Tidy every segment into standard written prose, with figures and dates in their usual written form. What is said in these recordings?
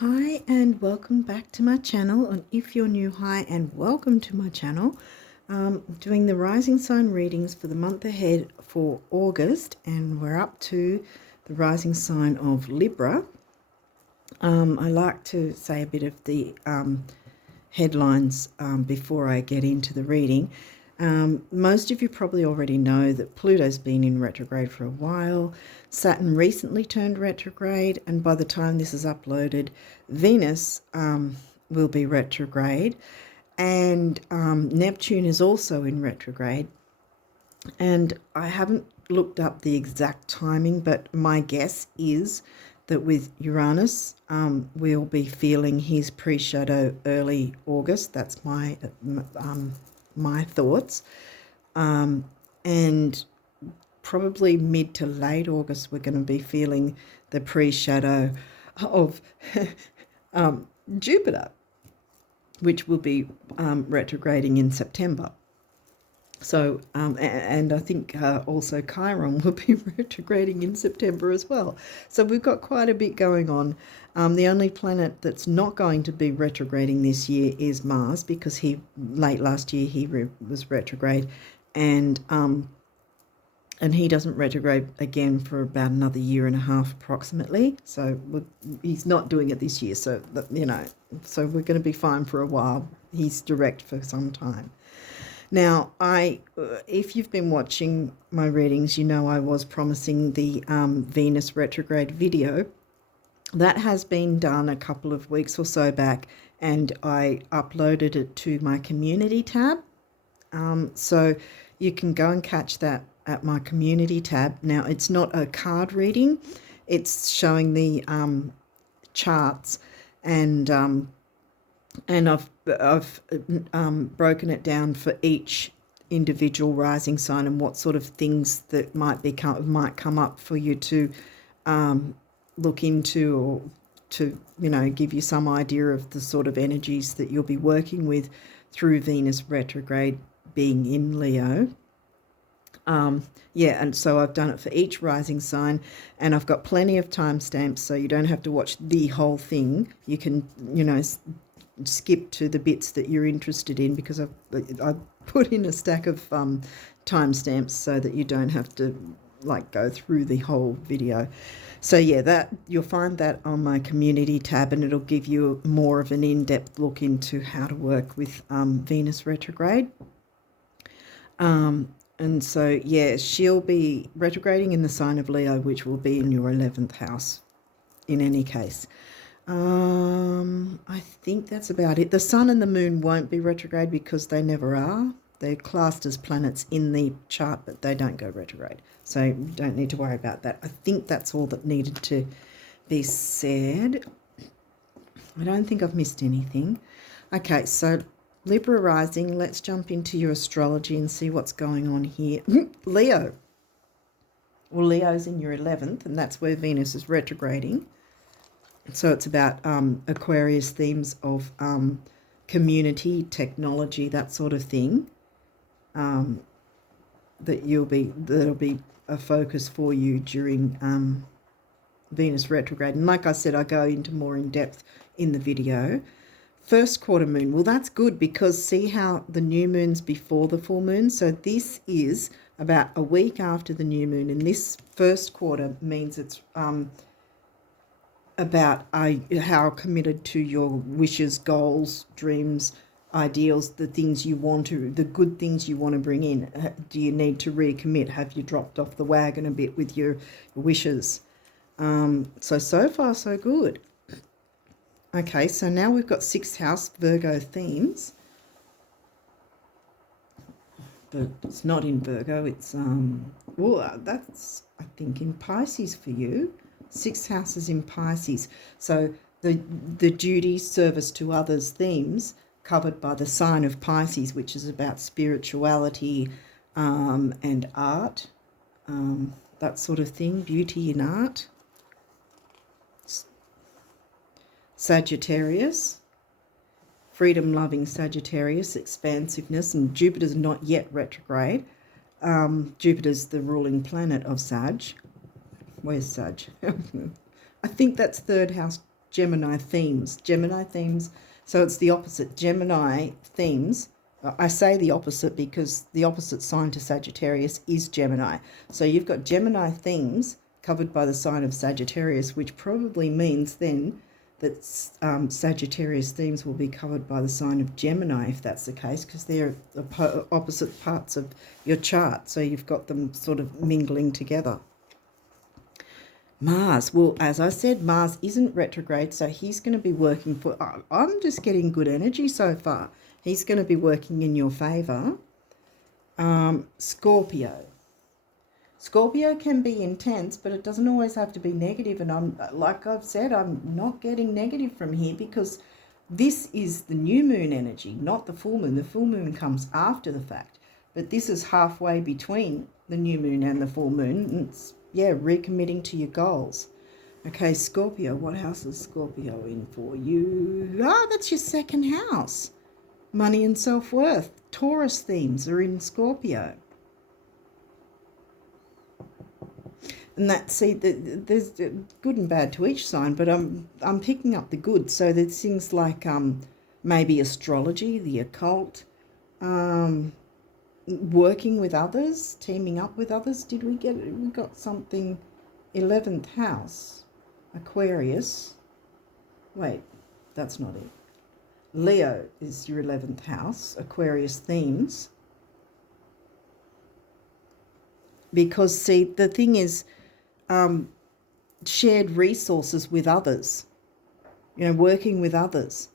Hi and welcome back to my channel, and if you're new, hi and welcome to my channel. Doing the rising sign readings for the month ahead for August, and we're up to the rising sign of Libra. I like to say a bit of the headlines before I get into the reading. Most of you probably already know that Pluto's been in retrograde for a while. Saturn recently turned retrograde, and by the time this is uploaded, Venus will be retrograde, and Neptune is also in retrograde. And I haven't looked up the exact timing, but my guess is that with Uranus, we'll be feeling his pre-shadow early August. That's my thoughts. And probably mid to late August, we're going to be feeling the pre-shadow of Jupiter, which will be retrograding in September. So, and I think also Chiron will be retrograding in September as well. So we've got quite a bit going on. The only planet that's not going to be retrograding this year is Mars, because late last year he was retrograde, and he doesn't retrograde again for about another year and a half approximately. So he's not doing it this year. So so we're going to be fine for a while. He's direct for some time. Now, if you've been watching my readings, you know I was promising the Venus retrograde video. That has been done a couple of weeks or so back, and I uploaded it to my community tab. So you can go and catch that at my community tab. Now, it's not a card reading. It's showing the charts, and I've broken it down for each individual rising sign and what sort of things that might come up for you to look into, or to give you some idea of the sort of energies that you'll be working with through Venus retrograde being in Leo. And so I've done it for each rising sign, and I've got plenty of timestamps, so you don't have to watch the whole thing. You can skip to the bits that you're interested in, because I've put in a stack of timestamps so that you don't have to go through the whole video. So yeah, that you'll find that on my community tab, and it'll give you more of an in-depth look into how to work with Venus retrograde. And so yeah, she'll be retrograding in the sign of Leo, which will be in your 11th house in any case. I think that's about it. The sun and the moon won't be retrograde because they never are. They're classed as planets in the chart, but they don't go retrograde. So you don't need to worry about that. I think that's all that needed to be said. I don't think I've missed anything. Okay, so Libra rising, let's jump into your astrology and see what's going on here. Leo. Well, Leo's in your 11th, and that's where Venus is retrograding. So it's about Aquarius themes of community, technology, that sort of thing. That'll be a focus for you during Venus retrograde. And like I said, I go into more in depth in the video. First quarter moon, well, that's good, because see how the new moon's before the full moon? So this is about a week after the new moon, and this first quarter means it's about how committed to your wishes, goals, dreams, ideals, the good things you want to bring in. Do you need to recommit? Have you dropped off the wagon a bit with your wishes? So far, so good. Okay, so now we've got 6th house Virgo themes. But it's not in Virgo, it's that's I think in Pisces for you. 6th house is in Pisces. So the duty, service to others themes covered by the sign of Pisces, which is about spirituality and art, that sort of thing, beauty in art. Sagittarius, freedom-loving Sagittarius, expansiveness, and Jupiter's not yet retrograde. Jupiter's the ruling planet of Sag. Where's Sag? I think that's 3rd house Gemini themes. Gemini themes. So it's the opposite. Gemini themes. I say the opposite because the opposite sign to Sagittarius is Gemini. So you've got Gemini themes covered by the sign of Sagittarius, which probably means then that Sagittarius themes will be covered by the sign of Gemini, if that's the case, because they're opposite parts of your chart. So you've got them sort of mingling together. Mars, well, as I said, Mars isn't retrograde, so he's going to be working for, I'm just getting good energy so far. He's going to be working in your favour. Scorpio. Scorpio can be intense, but it doesn't always have to be negative. And I'm, like I've said, I'm not getting negative from here because this is the new moon energy, not the full moon. The full moon comes after the fact, but this is halfway between the new moon and the full moon. And it's, yeah, recommitting to your goals. Okay, Scorpio, what house is Scorpio in for you? That's your second house. Money and self-worth. Taurus themes are in Scorpio. And that, see, there's good and bad to each sign, but I'm picking up the good. So there's things like maybe astrology, the occult, working with others, teaming up with others. We got something, 11th house, Aquarius. Wait, that's not it. Leo is your 11th house, Aquarius themes. Because, see, the thing is, shared resources with others, working with others.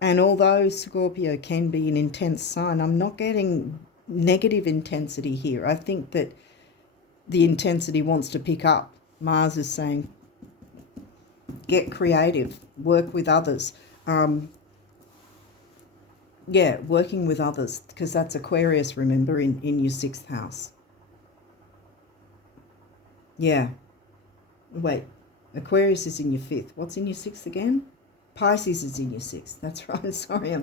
And although Scorpio can be an intense sign, I'm not getting negative intensity here. I think that the intensity wants to pick up. Mars is saying, get creative, work with others. Working with others, because that's Aquarius, remember, in your 6th house. Yeah. Wait, Aquarius is in your 5th. What's in your 6th again? Pisces is in your 6th. That's right. Sorry,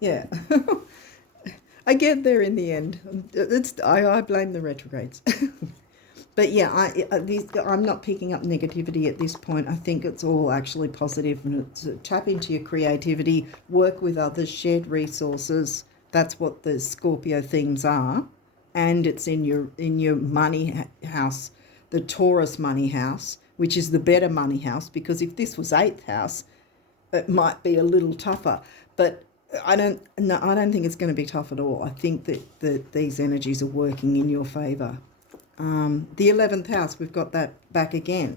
yeah. I get there in the end. I blame the retrogrades. But yeah, I'm not picking up negativity at this point. I think it's all actually positive, and it's tap into your creativity, work with others, shared resources. That's what the Scorpio themes are, and it's in your money house, the Taurus money house, which is the better money house, because if this was 8th house, it might be a little tougher. But I don't think it's going to be tough at all. I think that these energies are working in your favour. The 11th house, we've got that back again.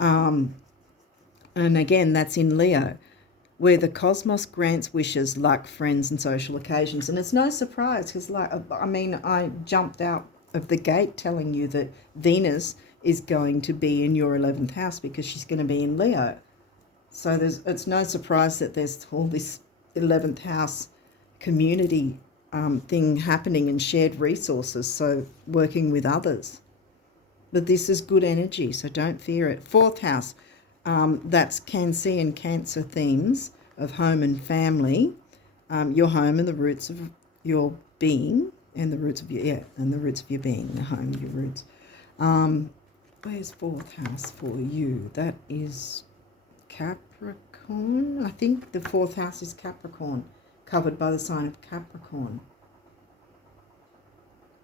And again, that's in Leo, where the cosmos grants wishes, luck, friends, and social occasions. And it's no surprise because, I jumped out of the gate telling you that Venus is going to be in your 11th house because she's going to be in Leo. So it's no surprise that there's all this 11th house community thing happening and shared resources, so working with others. But this is good energy, so don't fear it. 4th house, that's Cancer and Cancer themes of home and family, your home and the roots of your being, and the roots of your being, the home, your roots. Where's 4th house for you? That is Capricorn. I think the 4th house is Capricorn, covered by the sign of Capricorn.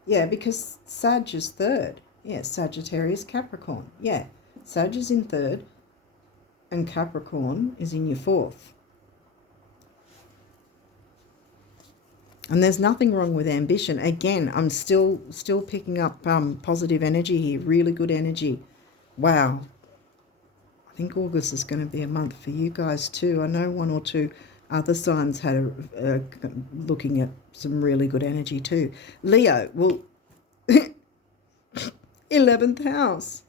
Yeah, because Sag is 3rd. Yeah, Sagittarius, Capricorn. Yeah, Sag is in 3rd and Capricorn is in your 4th. And there's nothing wrong with ambition. Again, I'm still picking up positive energy here, really good energy. Wow. I think August is going to be a month for you guys too. I know 1 or 2 other signs had looking at some really good energy too. Leo, well, 11th house.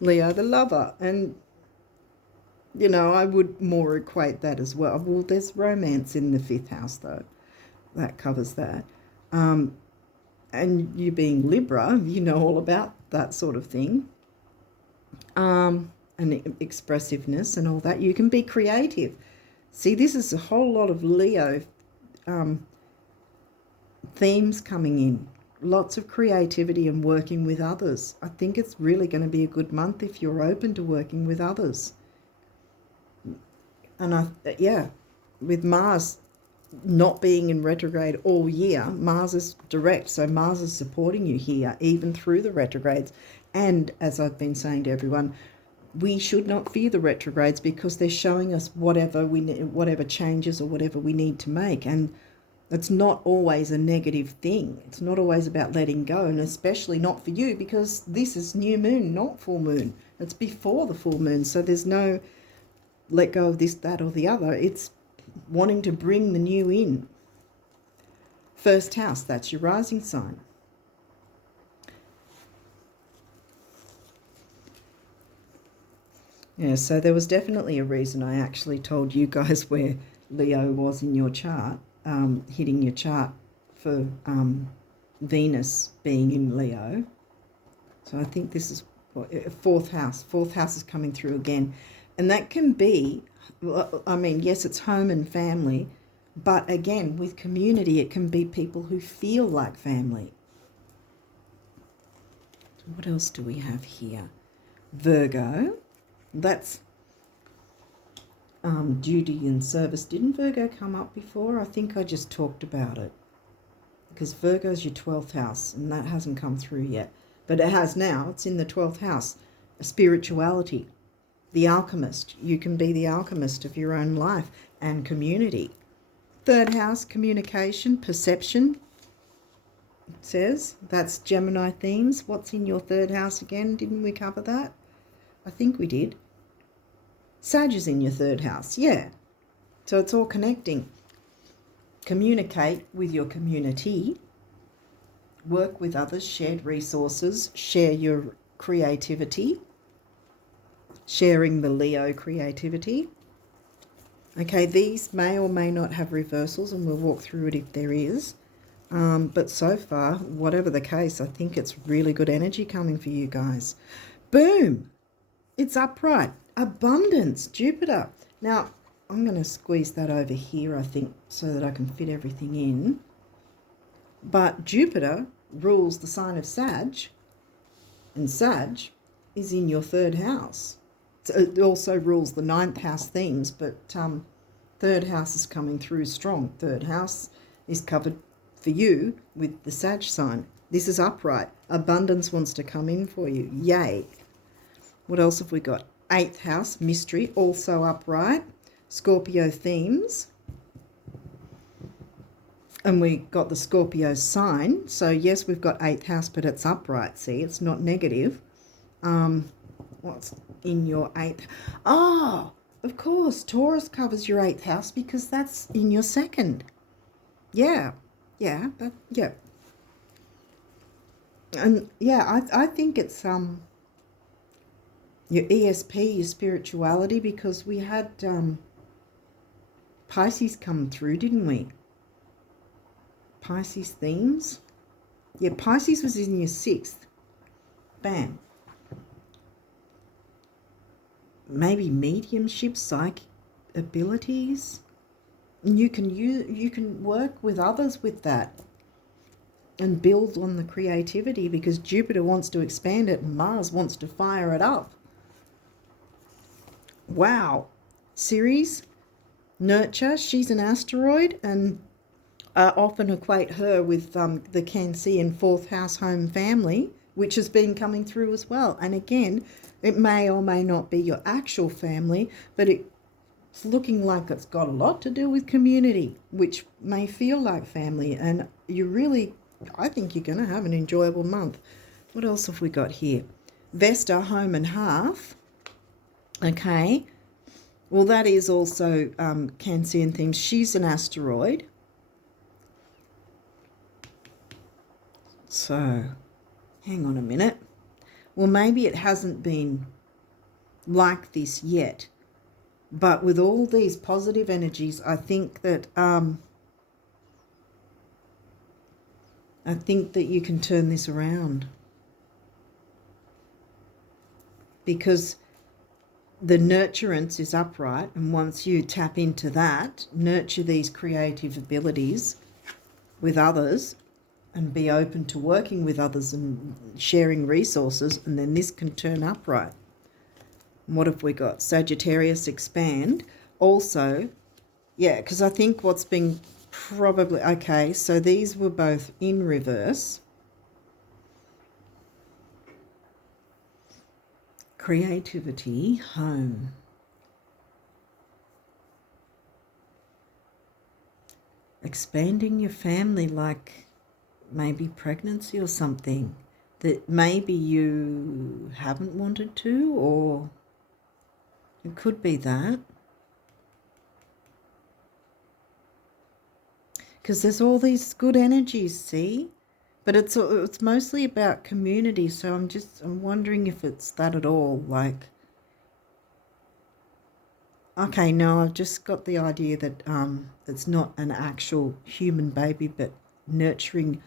Leo the lover. And, I would more equate that as well. Well, there's romance in the 5th house though. That covers that. And you being Libra, you know all about that sort of thing. And expressiveness and all that. You can be creative. See, this is a whole lot of Leo themes coming in. Lots of creativity and working with others. I think it's really going to be a good month if you're open to working with others. And with Mars not being in retrograde all year, Mars is direct, so Mars is supporting you here even through the retrogrades. And as I've been saying to everyone, we should not fear the retrogrades because they're showing us whatever changes or whatever we need to make. And it's not always a negative thing. It's not always about letting go, and especially not for you because this is new moon, not full moon. It's before the full moon, so there's no let go of this, that, or the other. It's wanting to bring the new in. First house, that's your rising sign. Yeah, so there was definitely a reason I actually told you guys where Leo was in your chart, hitting your chart for Venus being in Leo. So I think this is fourth house. Fourth house is coming through again. And that can be, I mean, yes, it's home and family, but again, with community, it can be people who feel like family. What else do we have here? Virgo. That's duty and service. Didn't Virgo come up before? I think I just talked about it. Because Virgo's your 12th house, and that hasn't come through yet. But it has now. It's in the 12th house. Spirituality. The alchemist. You can be the alchemist of your own life and community. Third house, communication, perception. It says that's Gemini themes. What's in your third house again? Didn't we cover that? I think we did. Sag is in your third house, yeah. So it's all connecting. Communicate with your community. Work with others, shared resources, share your creativity. Sharing the Leo creativity. Okay, these may or may not have reversals, and we'll walk through it if there is. But so far, whatever the case, I think it's really good energy coming for you guys. Boom! It's upright. Abundance, Jupiter. Now, I'm going to squeeze that over here, I think, so that I can fit everything in. But Jupiter rules the sign of Sag, and Sag is in your third house. It also rules the 9th house themes, but third house is coming through strong. Third house is covered for you with the Sag sign. This is upright. Abundance wants to come in for you. Yay. What else have we got? 8th house, mystery, also upright. Scorpio themes. And we got the Scorpio sign. So, yes, we've got 8th house, but it's upright. See, it's not negative. What's in your 8th? Oh, of course, Taurus covers your 8th house because that's in your 2nd. Yeah. And, yeah, I think it's your ESP, your spirituality, because we had Pisces come through, didn't we? Pisces themes. Yeah, Pisces was in your 6th. Bam. Maybe mediumship, psychic abilities. And you can work with others with that and build on the creativity because Jupiter wants to expand it and Mars wants to fire it up. Wow. Ceres, nurture, she's an asteroid, and I often equate her with the Cancerian 4th house home family, which has been coming through as well. And again, it may or may not be your actual family, but it's looking like it's got a lot to do with community, which may feel like family. And I think you're going to have an enjoyable month. What else have we got here? Vesta, home and hearth. Okay. Well, that is also Cancerian themes. She's an asteroid. So, hang on a minute. Well, maybe it hasn't been like this yet. But with all these positive energies, I think that you can turn this around. Because the nurturance is upright, and once you tap into that, nurture these creative abilities with others and be open to working with others and sharing resources, and then this can turn upright. And what have we got? Sagittarius, expand. also, yeah, because I think what's been probably, okay, so these were both in reverse. Creativity, home. Expanding your family, like maybe pregnancy or something that maybe you haven't wanted to, or it could be that. Because there's all these good energies, see? But it's mostly about community, so I'm wondering if it's that at all. Like, okay, no, I've just got the idea that it's not an actual human baby, but nurturing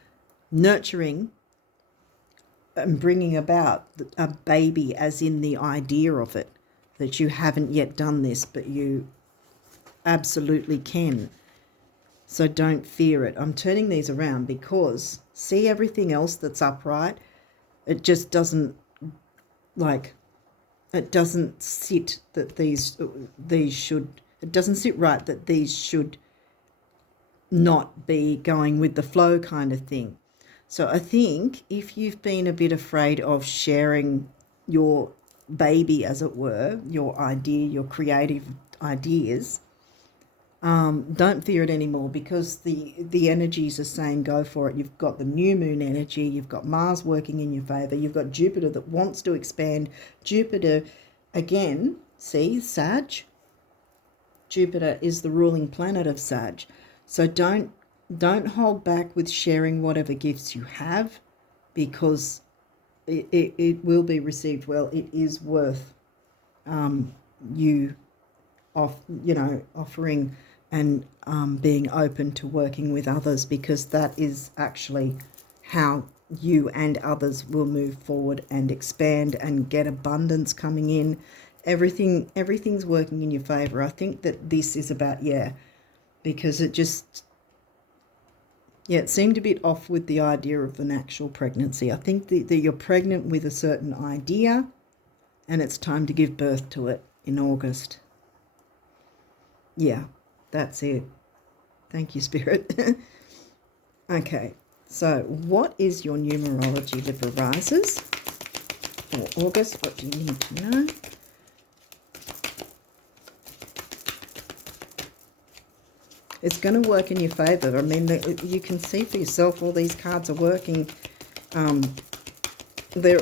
and bringing about a baby, as in the idea of it, that you haven't yet done this, but you absolutely can. So don't fear it. I'm turning these around because see everything else that's upright? It just doesn't, like, it doesn't sit that these should, it doesn't sit right that these should not be going with the flow kind of thing. So I think if you've been a bit afraid of sharing your baby, as it were, your idea, your creative ideas, don't fear it anymore, because the energies are saying go for it. You've got the new moon energy, you've got Mars working in your favor, you've got Jupiter that wants to expand. Jupiter, again, see, Sag, Jupiter is the ruling planet of Sag. So don't hold back with sharing whatever gifts you have, because it will be received well. It is worth you offering and being open to working with others, because that is actually how you and others will move forward and expand and get abundance coming in. Everything's working in your favor. I think that this is about, because it just, it seemed a bit off with the idea of an actual pregnancy. I think that you're pregnant with a certain idea and it's time to give birth to it in August. Yeah, that's it. Thank you, Spirit. Okay, so what is your numerology, Libra risers, for August? What do you need to know? It's going to work in your favour. I mean, you can see for yourself all these cards are working. They're,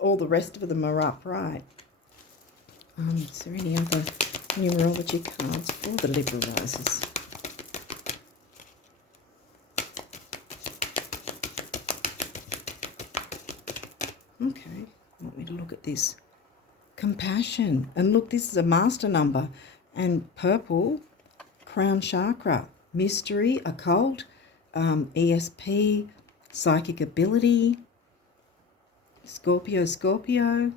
all the rest of them are upright. Is there any other numerology cards for the Libra risers? Okay, I want me to look at this. Compassion. And look, this is a master number. And purple, crown chakra. Mystery, occult, ESP, psychic ability, Scorpio.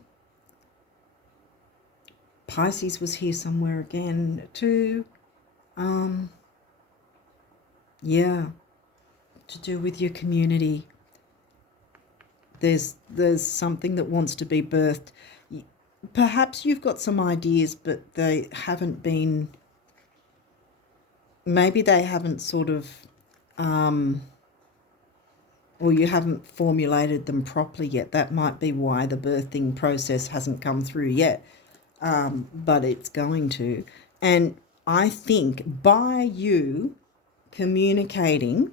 Pisces was here somewhere again too. Yeah, to do with your community. There's something that wants to be birthed. Perhaps you've got some ideas, but they haven't been, maybe they haven't sort of, or you haven't formulated them properly yet. That might be why the birthing process hasn't come through yet, but it's going to. And I think by you communicating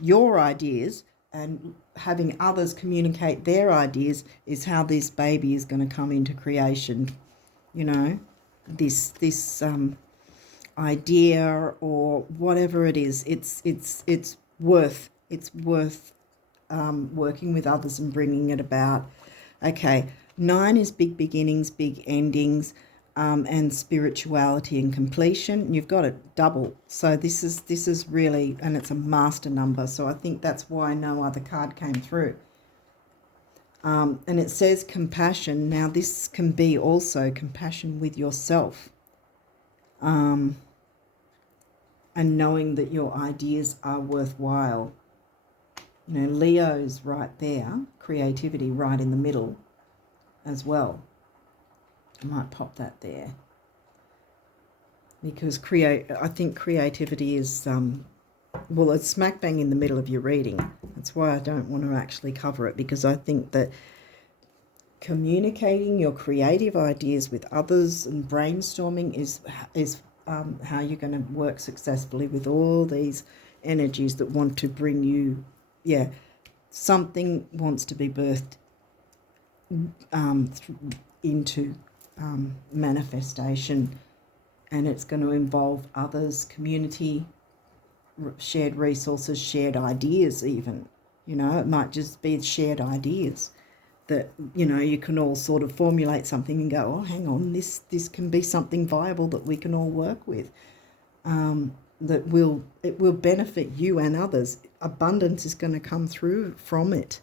your ideas and having others communicate their ideas is how this baby is going to come into creation. You know, this idea or whatever it is, it's worth working with others and bringing it about. Okay, 9 is big beginnings, big endings, and spirituality and completion. You've got it double. So this is really, and it's a master number. So I think that's why no other card came through. And it says compassion. Now this can be also compassion with yourself. And knowing that your ideas are worthwhile. You know, Leo's right there, creativity right in the middle as well. I might pop that there. because I think creativity is, well, it's smack bang in the middle of your reading. That's why I don't want to actually cover it, because I think that communicating your creative ideas with others and brainstorming is how you're going to work successfully with all these energies that want to bring you, something wants to be birthed into manifestation, and it's going to involve others, community, shared resources, shared ideas even. It might just be shared ideas that, you can all sort of formulate something and go, oh, hang on, this can be something viable that we can all work with, it will benefit you and others. Abundance is going to come through from it.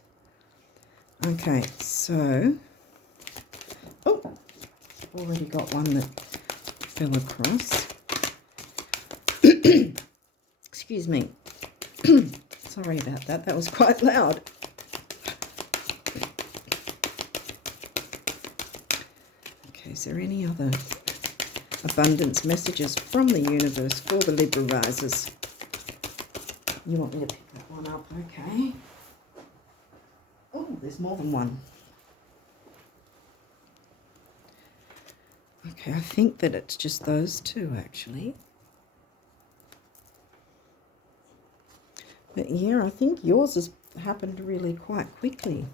Okay, so, already got one that fell across. Excuse me. Sorry about that. That was quite loud. Okay, is there any other abundance messages from the universe for the Libra risers? You want me to pick that one up? Okay. Oh, there's more than one. Okay, I think that it's just those two, actually. But yeah, I think yours has happened really quite quickly.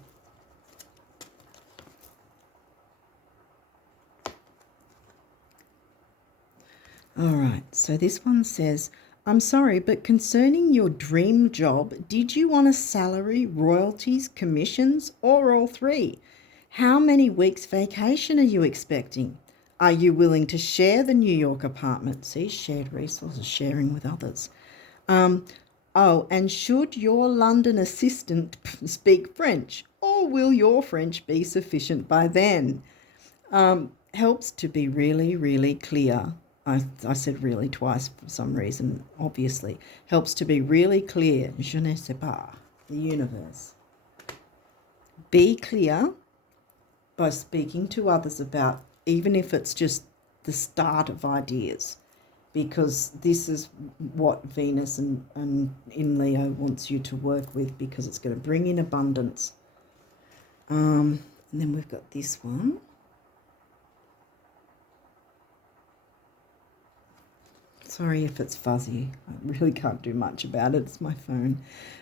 All right, so this one says, I'm sorry, but concerning your dream job, did you want a salary, royalties, commissions, or all three? How many weeks vacation are you expecting? Are you willing to share the New York apartment? See, shared resources, sharing with others. And should your London assistant speak French, or will your French be sufficient by then? Helps to be really, really clear. I said really twice for some reason, obviously. Helps to be really clear. Je ne sais pas. The universe. Be clear by speaking to others about, even if it's just the start of ideas, because this is what Venus and in Leo wants you to work with, because it's going to bring in abundance. And then we've got this one. Sorry if it's fuzzy. I really can't do much about it. It's my phone.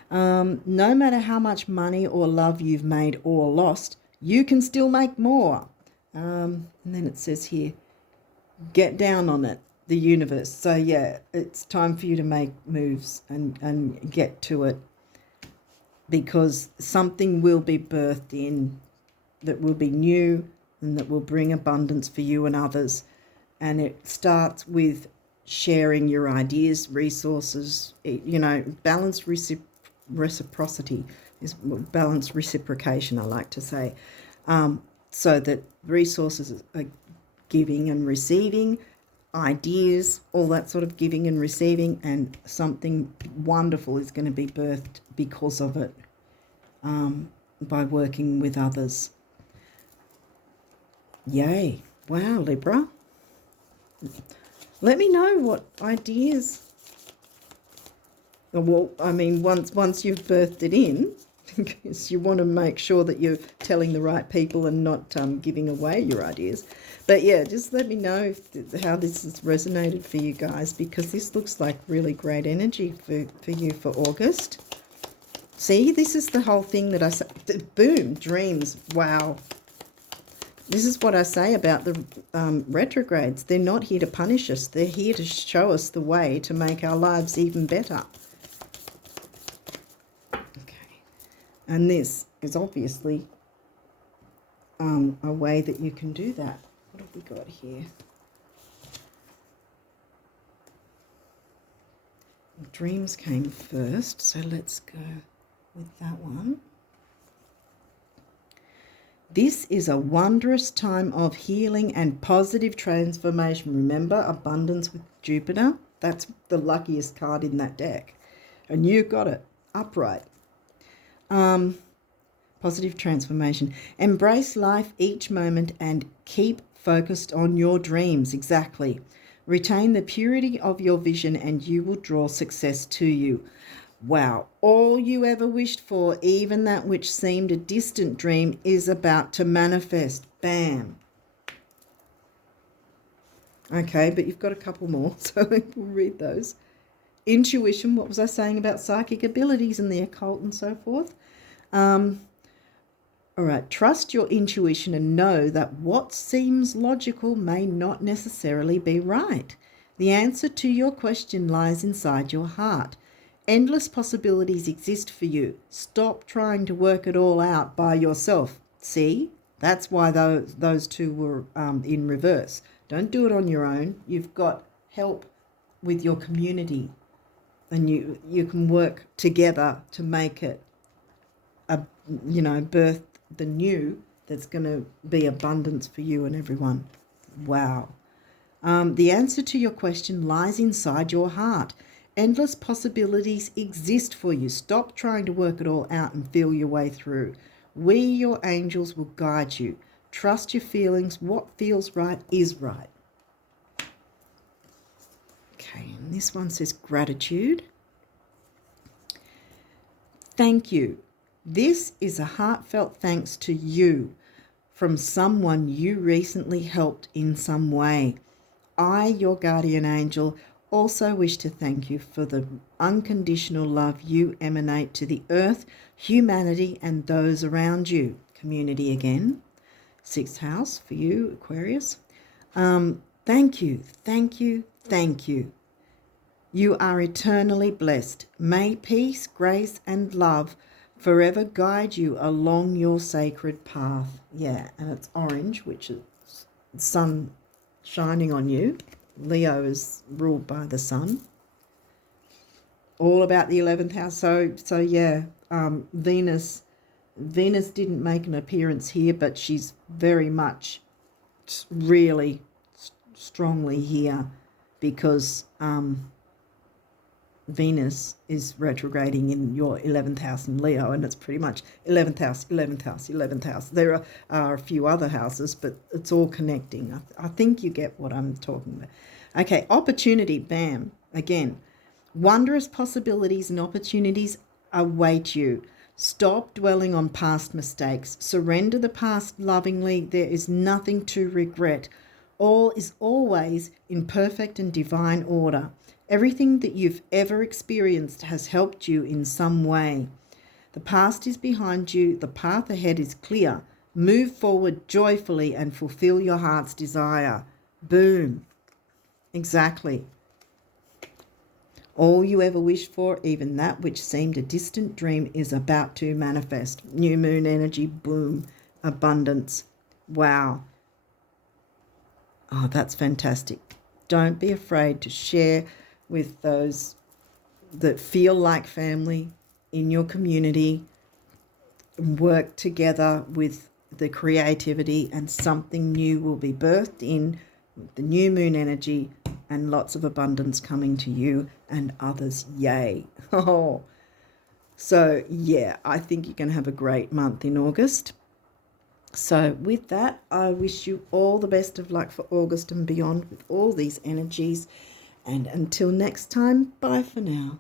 No matter how much money or love you've made or lost, you can still make more. And then it says here, get down on it, the universe. So yeah, it's time for you to make moves and get to it, because something will be birthed in that will be new and that will bring abundance for you and others. And it starts with sharing your ideas, resources, balanced reciprocity is balanced reciprocation, I like to say, so that resources are giving and receiving, ideas, all that sort of giving and receiving, and something wonderful is going to be birthed because of it, by working with others. Yay. Wow, Libra. Let me know what ideas. Well, I mean, once you've birthed it in, because you want to make sure that you're telling the right people and not giving away your ideas. But yeah, just let me know how this has resonated for you guys, because this looks like really great energy for you for August. See, this is the whole thing that I say. Boom, dreams. Wow. This is what I say about the retrogrades. They're not here to punish us. They're here to show us the way to make our lives even better. Okay. And this is obviously a way that you can do that. What have we got here? Dreams came first, so let's go with that one. This is a wondrous time of healing and positive transformation. Remember, abundance with Jupiter? That's the luckiest card in that deck. And you got it upright. Positive transformation. Embrace life each moment and keep focused on your dreams. Exactly. Retain the purity of your vision and you will draw success to you. Wow, all you ever wished for, even that which seemed a distant dream, is about to manifest. Bam. Okay, but you've got a couple more, so we'll read those. Intuition, what was I saying about psychic abilities and the occult and so forth? All right, trust your intuition and know that what seems logical may not necessarily be right. The answer to your question lies inside your heart. Endless possibilities exist for you. Stop trying to work it all out by yourself. See, that's why those two were in reverse. Don't do it on your own. You've got help with your community, and you can work together to make it birth the new that's going to be abundance for you and everyone. Wow. The answer to your question lies inside your heart. Endless possibilities exist for you. Stop trying to work it all out and feel your way through. We, your angels, will guide you. Trust your feelings. What feels right is right. Okay, and this one says gratitude. Thank you. This is a heartfelt thanks to you from someone you recently helped in some way. I, your guardian angel, also wish to thank you for the unconditional love you emanate to the earth, humanity, and those around you. Community again. 6th house for you, Aquarius. Thank you, thank you, thank you. You are eternally blessed. May peace, grace, and love forever guide you along your sacred path. Yeah, and it's orange, which is sun shining on you. Leo is ruled by the sun. All about the 11th house. So yeah, Venus didn't make an appearance here, but she's very much really strongly here because Venus is retrograding in your 11th house in Leo, and it's pretty much 11th house, 11th house, 11th house. There are a few other houses, but it's all connecting. I think you get what I'm talking about. Okay, opportunity, bam, again. Wondrous possibilities and opportunities await you. Stop dwelling on past mistakes. Surrender the past lovingly. There is nothing to regret. All is always in perfect and divine order. Everything that you've ever experienced has helped you in some way. The past is behind you. The path ahead is clear. Move forward joyfully and fulfill your heart's desire. Boom. Exactly. All you ever wished for, even that which seemed a distant dream, is about to manifest. New moon energy, boom, abundance. Wow. Oh, that's fantastic. Don't be afraid to share with those that feel like family in your community. Work together with the creativity, and something new will be birthed in the new moon energy, and lots of abundance coming to you and others. Yay. Oh, so yeah, I think you're going to have a great month in August. So with that, I wish you all the best of luck for August and beyond with all these energies. And until next time, bye for now.